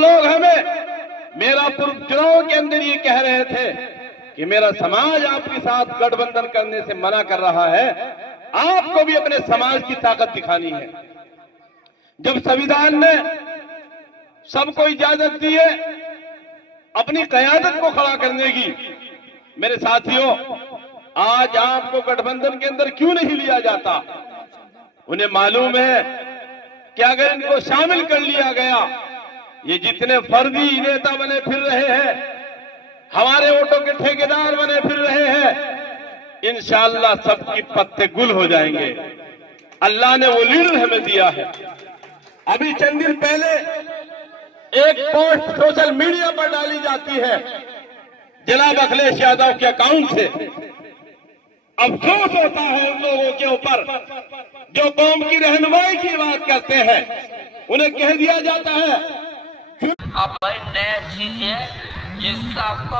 लोग हमें मेरा पूर्व चुनाव के अंदर ये कह रहे थे कि मेरा समाज आपके साथ गठबंधन करने से मना कर रहा है, आपको भी अपने समाज की ताकत दिखानी है। जब संविधान ने सबको इजाजत दी है अपनी क़यादत को खड़ा करने की, मेरे साथियों, आज आपको गठबंधन के अंदर क्यों नहीं लिया जाता? उन्हें मालूम है कि अगर इनको शामिल कर लिया गया, ये जितने फर्जी नेता बने फिर रहे हैं, हमारे वोटों के ठेकेदार बने फिर रहे हैं, इंशाअल्लाह सबकी पत्ते गुल हो जाएंगे। अल्लाह ने वो लीडर हमें दिया है। अभी चंद दिन पहले एक पोस्ट सोशल मीडिया पर डाली जाती है जनाब अखिलेश यादव के अकाउंट से। अफसोस होता है उन लोगों के ऊपर जो कौम की रहनुमाई की बात करते हैं, उन्हें कह दिया जाता है अब नया चीज है जिसका